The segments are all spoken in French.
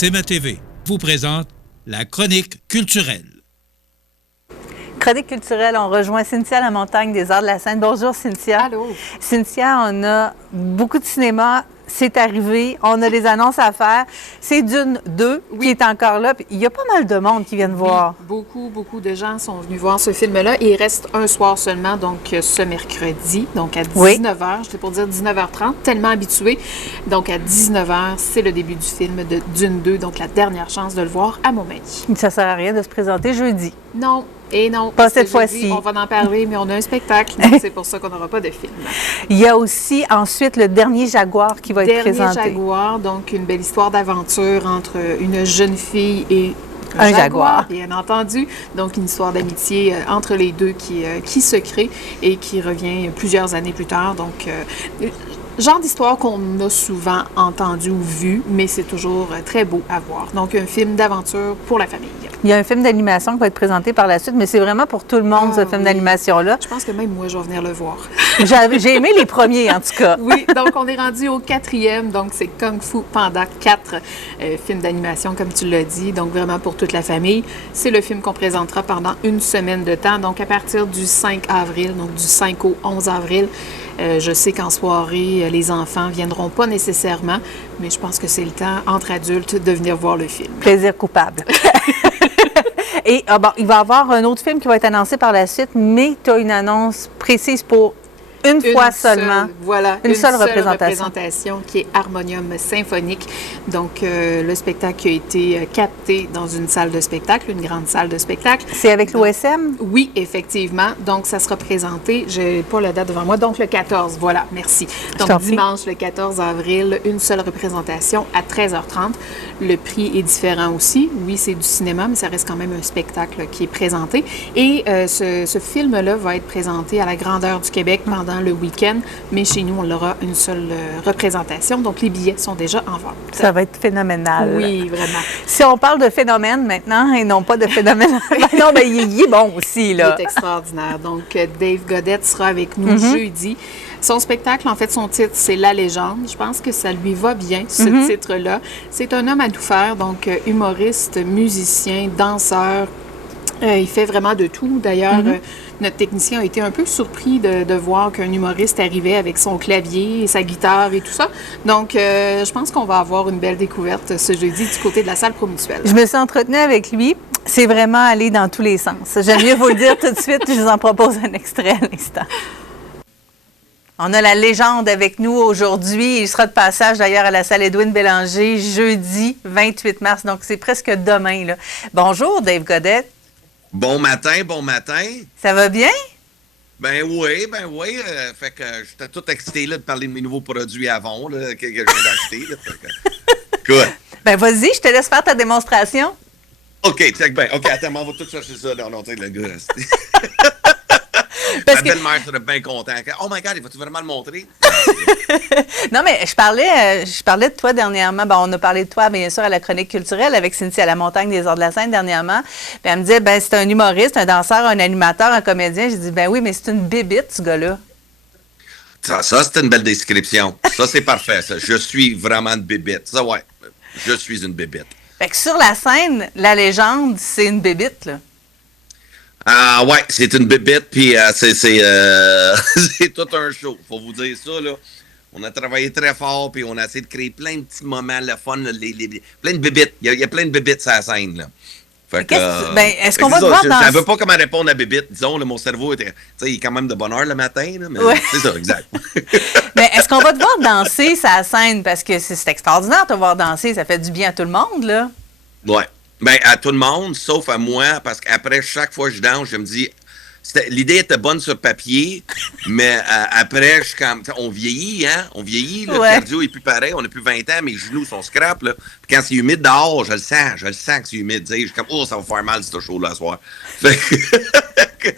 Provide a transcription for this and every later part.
CMA TV vous présente la chronique culturelle. Chronique culturelle, on rejoint Cynthia Lamontagne des Arts de la Scène. Bonjour Cynthia. Allô. Cynthia, on a beaucoup de cinéma, c'est arrivé, on a des annonces à faire. C'est Dune 2 qui est encore là. Puis il y a pas mal de monde qui viennent voir. Beaucoup de gens sont venus voir ce film-là. Il reste un soir seulement, donc ce mercredi, donc à 19h. J'étais pour dire 19h30, tellement habitué. Donc à 19h, c'est le début du film de Dune 2, donc la dernière chance de le voir à Montmagny. Ça sert à rien de se présenter jeudi. Non. Et non, pas cette fois-ci. On va en parler, mais on a un spectacle, donc c'est pour ça qu'on n'aura pas de film. Il y a aussi ensuite le Dernier Jaguar qui va être présenté. Dernier Jaguar, donc une belle histoire d'aventure entre une jeune fille et un jaguar, bien entendu. Donc, une histoire d'amitié entre les deux qui se crée et qui revient plusieurs années plus tard. Donc, genre d'histoire qu'on a souvent entendu ou vu, mais c'est toujours très beau à voir. Donc, un film d'aventure pour la famille. Il y a un film d'animation qui va être présenté par la suite, mais c'est vraiment pour tout le monde, ce film d'animation-là. Je pense que même moi, je vais venir le voir. J'ai aimé les premiers, en tout cas. Oui, donc on est rendu au 4e, donc c'est Kung Fu Panda 4, film d'animation, comme tu l'as dit, donc vraiment pour toute la famille. C'est le film qu'on présentera pendant une semaine de temps, donc à partir du 5 avril, donc du 5 au 11 avril. Je sais qu'en soirée, les enfants ne viendront pas nécessairement, mais je pense que c'est le temps, entre adultes, de venir voir le film. Plaisir coupable. Et il va y avoir un autre film qui va être annoncé par la suite, mais tu as une annonce précise pour une fois seulement. Voilà, une seule représentation qui est Harmonium symphonique. Donc, le spectacle a été capté dans une salle de spectacle, une grande salle de spectacle. C'est avec l'OSM? Oui, effectivement. Donc, ça sera présenté, je n'ai pas la date devant moi, donc le 14, voilà, merci. Donc, dimanche, le 14 avril, une seule représentation à 13h30. Le prix est différent aussi. Oui, c'est du cinéma, mais ça reste quand même un spectacle qui est présenté. Et ce film-là va être présenté à la Grandeur du Québec pendant le week-end, mais chez nous, on aura une seule représentation. Donc, les billets sont déjà en vente. Ça va être phénoménal. Oui, vraiment. Si on parle de phénomène maintenant et non pas de phénomène... non, mais il est bon aussi, là. Il est extraordinaire. Donc, Dave Godette sera avec nous jeudi. Son spectacle, en fait, son titre, c'est La Légende. Je pense que ça lui va bien, ce titre-là. C'est un homme à tout faire, donc humoriste, musicien, danseur. Il fait vraiment de tout. D'ailleurs, notre technicien a été un peu surpris de voir qu'un humoriste arrivait avec son clavier et sa guitare et tout ça. Donc, je pense qu'on va avoir une belle découverte ce jeudi du côté de la salle Promutuelle. Je me suis entretenue avec lui. C'est vraiment aller dans tous les sens. J'aime mieux vous le dire tout de suite. Je vous en propose un extrait à l'instant. On a la légende avec nous aujourd'hui. Il sera de passage d'ailleurs à la salle Édouine Bélanger jeudi 28 mars. Donc, c'est presque demain, là. Bonjour, Dave Godette. Bon matin, bon matin. Ça va bien? Ben oui. Fait que j'étais tout excité là, de parler de mes nouveaux produits Avon là, que je viens d'acheter. Quoi? Ben vas-y, je te laisse faire ta démonstration. OK, check bien. OK, attends, on va tout chercher ça. Non, tu sais, le gars. Ma belle-mère serait bien contente. Oh my God, il va-tu vraiment le montrer? Non, mais je parlais de toi dernièrement. Bon, on a parlé de toi, bien sûr, à la chronique culturelle avec Cynthia Lamontagne des Arts de la Scène dernièrement. Puis elle me disait, ben c'est un humoriste, un danseur, un animateur, un comédien. J'ai dit, ben oui, mais c'est une bébite, ce gars-là. Ça c'est une belle description. Ça, c'est parfait, ça. Je suis vraiment une bébite. Ça, ouais. Je suis une bébite. Fait que sur la scène, la légende, c'est une bébite, là. Ah ouais, c'est une bébite, puis c'est tout un show. Faut vous dire ça, là. On a travaillé très fort, puis on a essayé de créer plein de petits moments, le fun, plein de bébites. Il y a plein de bébites sur la scène, là. Fait que, est-ce qu'on va te voir danser? Je ne savais pas comment répondre à bébite. Disons, là, mon cerveau était, il est quand même de bonne heure le matin, là, mais c'est ça, exact. Mais est-ce qu'on va te voir danser sur la scène? Parce que c'est extraordinaire de te voir danser, ça fait du bien à tout le monde, là. Ouais. Ben, à tout le monde, sauf à moi, parce qu'après, chaque fois que je danse, je me dis, l'idée était bonne sur papier, mais après, je suis comme, on vieillit, hein? On vieillit, le cardio est plus pareil, on a plus 20 ans, mes genoux sont scrap, là. Puis quand c'est humide dehors, je le sens que c'est humide, tu sais. Je suis comme, oh, ça va faire mal, ce show-là, ce soir. Fait que,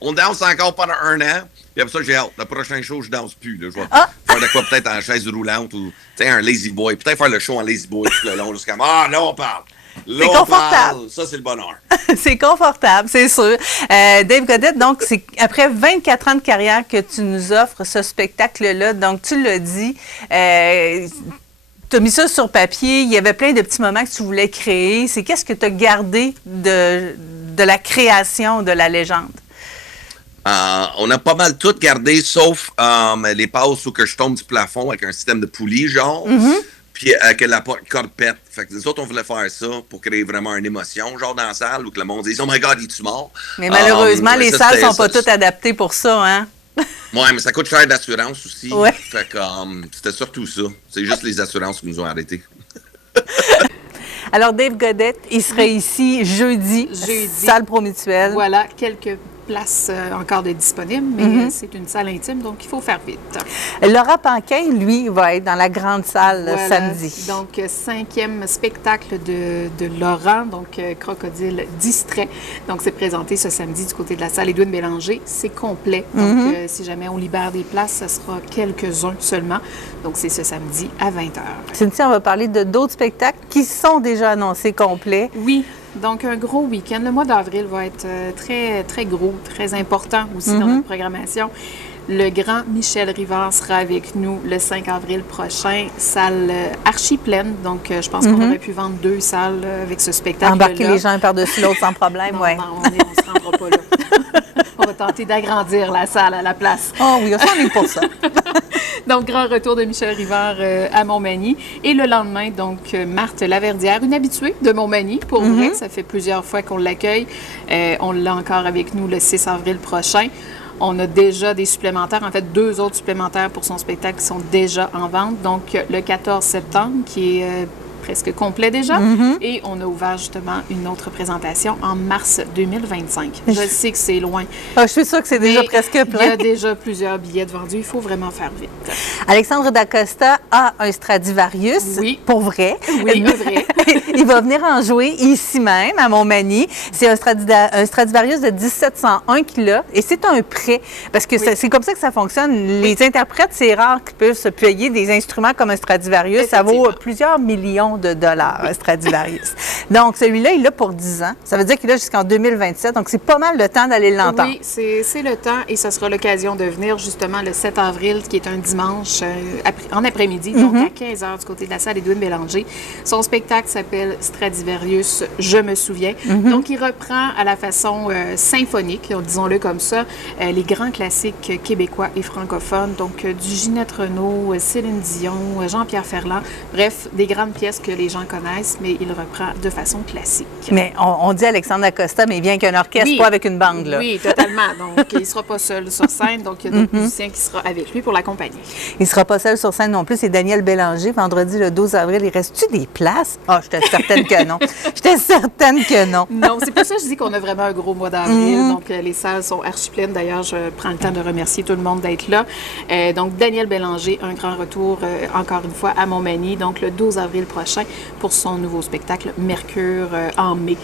on danse encore pendant 1 an, puis après ça, j'ai hâte. Le prochain show, je danse plus, là. Je vais faire de quoi, peut-être en chaise roulante, ou, tu sais, un lazy boy. Peut-être faire le show en lazy boy tout le long, là. C'est comme, là, on parle. C'est confortable. Ça, c'est le bonheur. C'est confortable, c'est sûr. Dave Godette, donc, c'est après 24 ans de carrière que tu nous offres ce spectacle-là. Donc, tu l'as dit, tu as mis ça sur papier, il y avait plein de petits moments que tu voulais créer. C'est qu'est-ce que tu as gardé de la création de la légende? On a pas mal tout gardé, sauf les passes où que je tombe du plafond avec un système de poulie, genre, puis que la corde pète. Fait que nous autres, on voulait faire ça pour créer vraiment une émotion, genre dans la salle, où que le monde dise « Oh my God, es-tu mort? » Mais malheureusement, les salles sont pas toutes adaptées pour ça, hein? Ouais, mais ça coûte cher d'assurance aussi. Ouais. Fait que c'était surtout ça. C'est juste les assurances qui nous ont arrêtés. Alors, Dave Godette, il serait ici jeudi, salle Promutuelle. Voilà, quelques places encore de disponibles, mais c'est une salle intime, donc il faut faire vite. Laurent Panquin, lui, va être dans la grande salle samedi. Donc, 5e spectacle de Laurent, donc Crocodile distrait. Donc, c'est présenté ce samedi du côté de la salle Édouine Bélanger. C'est complet. Donc, si jamais on libère des places, ce sera quelques-uns seulement. Donc, c'est ce samedi à 20h. Cynthia, on va parler de d'autres spectacles qui sont déjà annoncés complets. Oui. Donc, un gros week-end. Le mois d'avril va être très, très gros, très important aussi dans notre programmation. Le grand Michel Rivard sera avec nous le 5 avril prochain, salle archi pleine. Donc, je pense qu'on aurait pu vendre 2 salles avec ce spectacle. Embarquer les gens un par-dessus l'autre sans problème, oui. Non, on ne se rendra pas là. On va tenter d'agrandir la salle à la place. Oh oui, on est pour ça. Donc, grand retour de Michel Rivard à Montmagny. Et le lendemain, donc, Marthe Laverdière, une habituée de Montmagny, pour vrai. Ça fait plusieurs fois qu'on l'accueille. On l'a encore avec nous le 6 avril prochain. On a déjà des supplémentaires, en fait 2 autres supplémentaires pour son spectacle qui sont déjà en vente. Donc, le 14 septembre, qui est presque complet déjà. Et on a ouvert justement une autre présentation en mars 2025. Je sais que c'est loin. Je suis sûre que c'est déjà presque plein. Il y a déjà plusieurs billets de vendus. Il faut vraiment faire vite. Alexandre Dacosta a un Stradivarius. Oui. Pour vrai. Oui, vrai. Il va venir en jouer ici même, à Montmagny. C'est un Stradivarius de 1701 qu'il a. Et c'est un prêt. Parce que c'est comme ça que ça fonctionne. Les interprètes, c'est rare qu'ils peuvent se payer des instruments comme un Stradivarius. Ça vaut plusieurs millions de dollars, un Stradivarius. Donc, celui-là, il l'a pour 10 ans. Ça veut dire qu'il a jusqu'en 2027. Donc, c'est pas mal le temps d'aller l'entendre. Oui, c'est le temps et ce sera l'occasion de venir justement le 7 avril, qui est un dimanche en après-midi, donc à 15h du côté de la salle Édouine Bélanger. Son spectacle s'appelle Stradivarius, Je me souviens. Donc, il reprend à la façon symphonique, disons-le comme ça, les grands classiques québécois et francophones. Donc, du Ginette Renault, Céline Dion, Jean-Pierre Ferland. Bref, des grandes pièces que les gens connaissent, mais il reprend de façon classique. Mais on dit Alexandre Acosta, mais il vient qu'un orchestre, pas avec une bande, là. Oui, totalement. Donc, il ne sera pas seul sur scène. Donc, il y a d'autres musiciens qui seront avec lui pour l'accompagner. Il ne sera pas seul sur scène non plus. C'est Daniel Bélanger, vendredi le 12 avril. Il reste-tu des places? Ah, j'étais certaine que non. J'étais certaine que non. Non, c'est pour ça que je dis qu'on a vraiment un gros mois d'avril. Donc, les salles sont archi pleines. D'ailleurs, je prends le temps de remercier tout le monde d'être là. Donc, Daniel Bélanger, un grand retour, encore une fois, à Montmagny. Donc, le 12 avril prochain pour son nouveau spectacle Mercure en mai.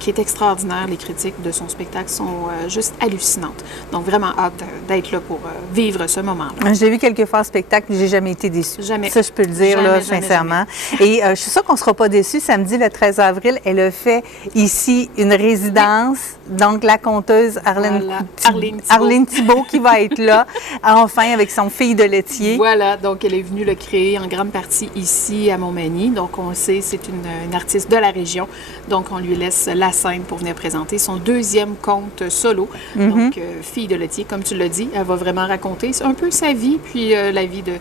Qui est extraordinaire. Les critiques de son spectacle sont juste hallucinantes. Donc, vraiment hâte d'être là pour vivre ce moment-là. J'ai vu quelques fois en spectacle, mais j'ai jamais été déçue. Jamais. Ça, je peux le dire, jamais, là, jamais, sincèrement. Jamais. Et je suis sûre qu'on ne sera pas déçus. Samedi, le 13 avril, elle a fait ici une résidence. Donc, la conteuse Arlene Thibault qui va être là, enfin, avec son fille de laitier. Voilà. Donc, elle est venue le créer en grande partie ici, à Montmagny. Donc, on le sait, c'est une artiste de la région. Donc, on lui laisse la scène pour venir présenter son 2e conte solo. Donc, fille de laitier, comme tu l'as dit, elle va vraiment raconter un peu sa vie, puis la vie de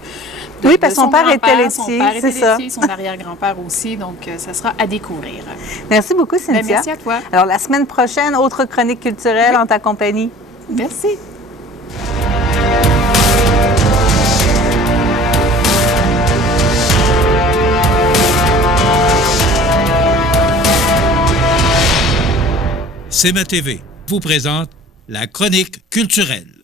oui, parce que son père était laitier, c'est ça. Son arrière-grand-père aussi, donc ça sera à découvrir. Merci beaucoup, Cynthia. Bien, merci à toi. Alors, la semaine prochaine, autre chronique culturelle en ta compagnie. Merci. CMA TV vous présente la chronique culturelle.